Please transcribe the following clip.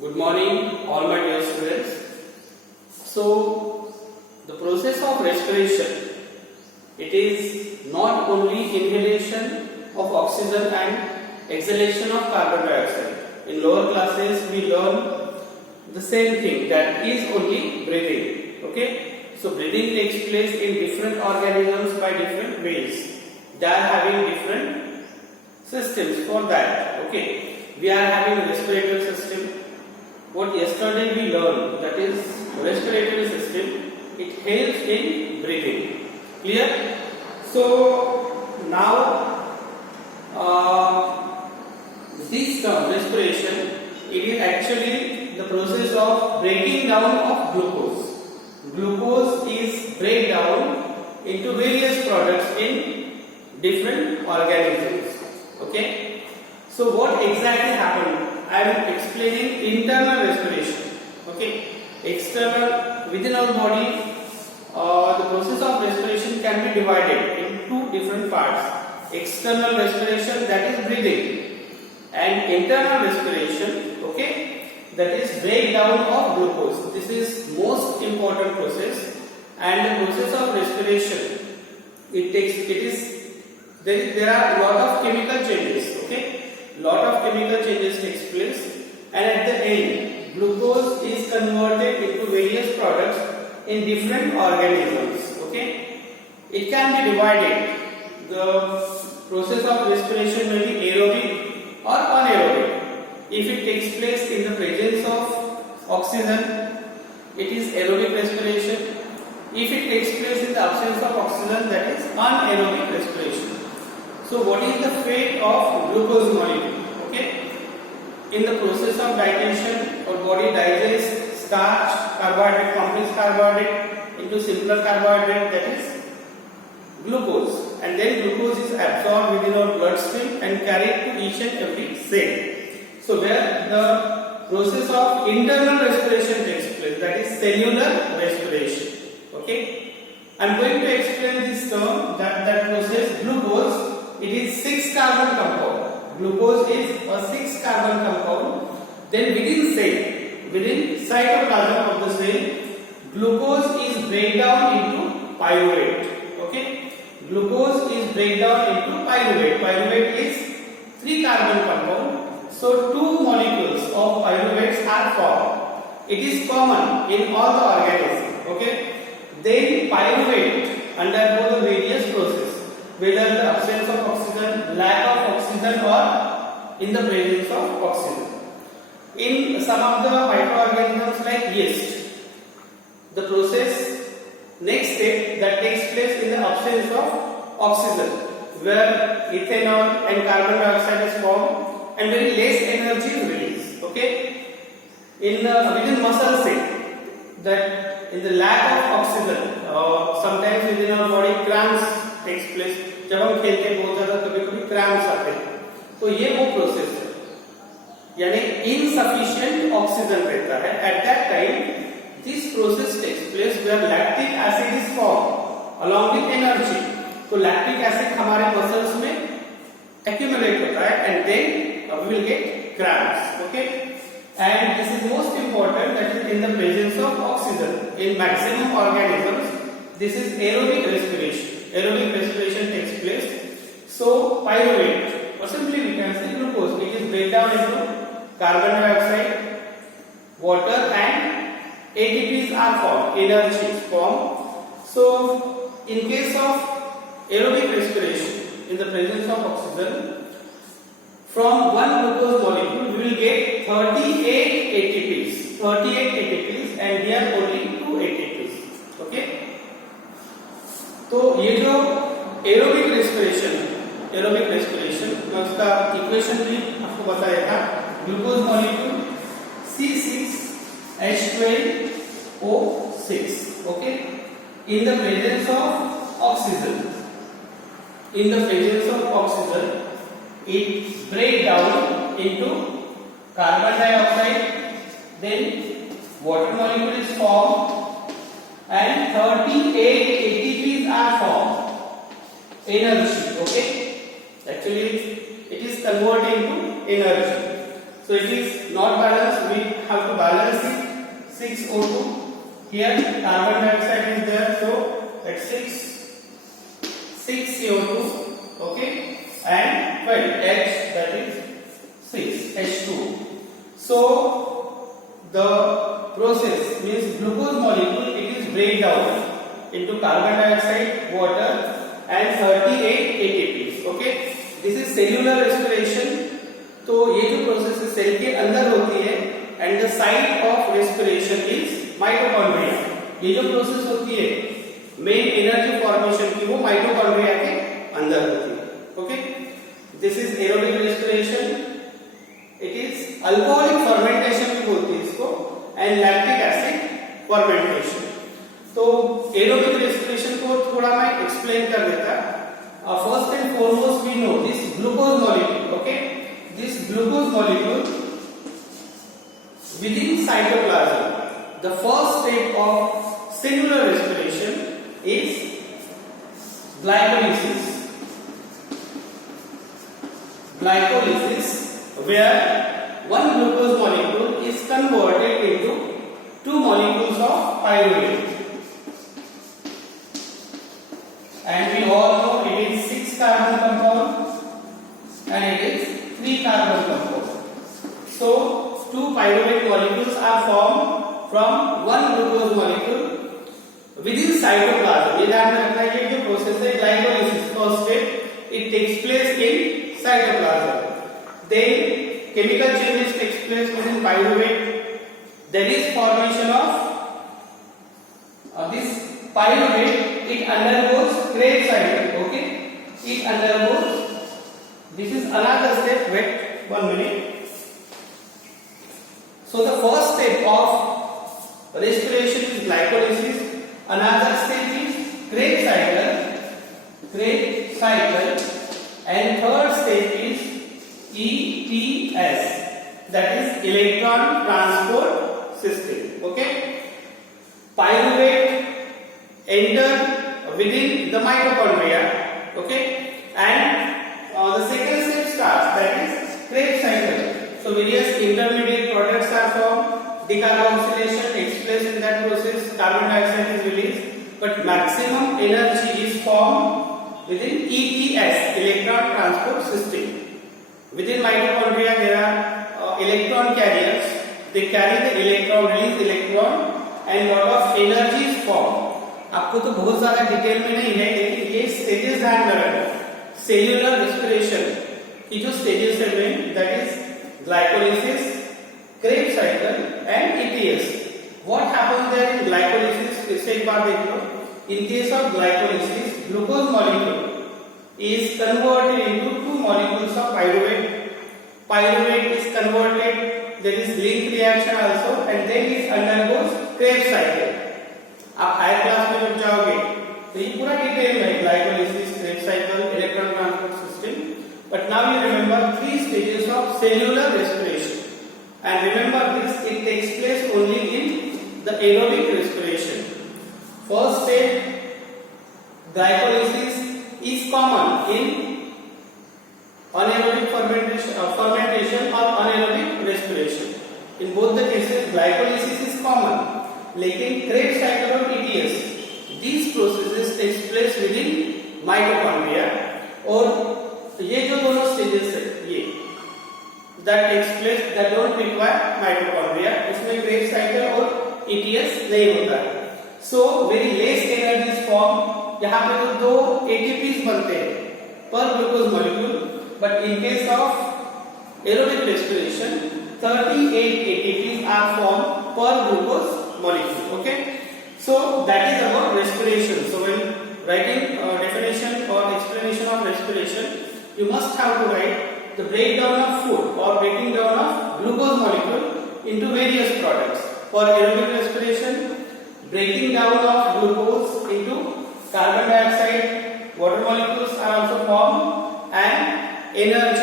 Good morning, all my dear students. So, the process of respiration, it is not only inhalation of oxygen and exhalation of carbon dioxide. In lower classes, we learn the same thing, that is only breathing. Okay? So, breathing takes place in different organisms by different ways. They are having different systems for that. Okay? We are having respiratory system. What yesterday we learned, that is respiratory system, it helps in breathing. Clear? So now this term respiration, it is actually the process of breaking down of glucose. Glucose is breakdown into various products in different organisms. Okay? So what exactly happened? I am explaining internal respiration. Okay, external, within our body, the process of respiration can be divided in two different parts. External respiration, that is breathing, and internal respiration, okay, that is breakdown of glucose. This is most important process, and the process of respiration, there are a lot of chemical changes. Okay. Lot of chemical changes takes place, and at the end glucose is converted into various products in different organisms. Okay, it can be divided. The process of respiration may be aerobic or anaerobic. If it takes place in the presence of oxygen, it is aerobic respiration. If it takes place in the absence of oxygen, that is anaerobic respiration. So what is the fate of glucose molecule? Okay, in the process of digestion, our body digests starch, carbohydrate, complex carbohydrate into simpler carbohydrate, that is glucose, and then glucose is absorbed within our bloodstream and carried to each and every cell. So where the process of internal respiration takes place, that is cellular respiration. Okay, I am going to explain this term, that process glucose. It is 6 carbon compound. Glucose is a 6 carbon compound. Then within cytoplasm of the cell, glucose is breakdown into pyruvate. Okay, glucose is breakdown into pyruvate. Pyruvate is 3 carbon compound. So 2 molecules of pyruvates are formed. It is common in all the organisms. Okay, then pyruvate undergo the various processes, whether the absence of oxygen, lack of oxygen, or in the presence of oxygen. In some of the microorganisms like yeast, the process, next step, that takes place in the absence of oxygen, where ethanol and carbon dioxide is formed and very less energy is released. Okay, within muscle cell, that in the lack of oxygen, sometimes within our body cramps takes place. जब हम खेलते हैं बहुत ज्यादा कभी-कभी cramps आते हैं, तो ये वो प्रोसेस है, यानी इनसफिशिएंट ऑक्सीजन रहता है. At that time this process takes place where lactic acid is form along with energy. तो लैक्टिक एसिड हमारे मसल्स में एक्यूमुलेट होता है and then we will get cramps. Okay, and this is most important, that is in the presence of oxygen. In maximum organisms this is aerobic respiration. Aerobic respiration takes place. So pyruvate, or simply we can say glucose, it is breakdown into carbon dioxide, water, and ATPs are formed, energy is formed. So in case of aerobic respiration, in the presence of oxygen, from one glucose molecule we will get 38 ATPs. 38 ATPs, and here only 2 ATPs. Okay. तो ये जो aerobic respiration मैं उसका equation भी आपको बताया था. Glucose molecule C6H12O6. Okay, in the presence of oxygen it break down into carbon dioxide, then water molecule is formed and 38 ATPs are formed. Energy, okay, actually it is converting to energy. So it is not balanced, we have 6O2. Here carbon dioxide is there, so that's 6 CO2, okay, and 12 H, that is 6 H2. So the process means glucose molecule, it is break down into carbon dioxide, water and 38 ATPs. Okay, this is cellular respiration. तो ये जो process है cell के अंदर होती है and the site of respiration is mitochondria. ये जो प्रोसेस होती है मेन एनर्जी फॉर्मेशन की, वो माइटोकॉन्ड्रिया के अंदर होती है. Okay, this is aerobic respiration. It is alcoholic fermentation भी बोलते हैं इसको, एंड लैक्टिक एसिड फर्मेंटेशन. तो एरोबिक रेस्पिरेशन को थोड़ा मैं एक्सप्लेन कर देता. First and foremost we know this glucose molecule. Okay, this glucose molecule within cytoplasm, the first step of cellular respiration is glycolysis. Glycolysis, where one glucose molecule is converted into two molecules of pyruvate, and we all know it is 6 carbon compound and it is 3 carbon compound. So two pyruvate molecules are formed from one glucose molecule within cytoplasm. ये ध्यान में रखना है, ये जो process है glycolysis first step, it takes place in cytoplasm. Then chemical changes takes place within pyruvate. There is formation of this pyruvate. It undergoes Krebs cycle. Okay, it undergoes. This is another step. Wait 1 minute. So the first step of respiration is glycolysis. Another step is Krebs cycle, and third step is ETS, that is electron transport system. Okay, pyruvate enter within the mitochondria. Okay, and the second step starts, that is Krebs cycle. So various intermediate products are formed. Decarboxylation takes place in that process. Carbon dioxide is released, but maximum energy is formed within ETS, electron transport system. Within mitochondria there are electron carriers. They carry the electron, release electron, and lot of energy is formed. आपको तो बहुत ज्यादा detail में नहीं है, लेकिन ये stages ध्यान में रखना. सेल्युलर रेस्पिरेशन की जो स्टेजेस है में, that is glycolysis, Krebs cycle and ETS. What happens there in glycolysis, इससे एक बार देख लो. In case of glycolysis, glucose molecule is converted into two molecules of pyruvate. Pyruvate is converted, there is link reaction also, and then it undergoes Krebs cycle. आप higher class में जब जाओगे तो ये पूरा डिटेल में glycolysis, Krebs cycle, electron transport system. But now you remember 3 stages of cellular respiration, and remember this, it takes place only in the aerobic respiration. First step, glycolysis, is common in anaerobic fermentation or anaerobic respiration. In both the cases glycolysis is common, लेकिन Krebs cycle और ETS, these processes takes place within mitochondria. और ये जो दोनों stages है, ये that takes place, that don't require mitochondria. इसमें Krebs cycle और ETS नहीं होता है. So very less energy is formed. यहाँ पे तो 2 ATPs बनते हैं per glucose molecule, but in case of aerobic respiration 38 ATPs are formed per glucose molecule. Okay, so that is about respiration. So when writing definition or explanation of respiration, you must have to write the breakdown of food or breaking down of glucose molecule into various products. For aerobic respiration, breaking down of glucose into carbon dioxide, water molecules are also formed, and energy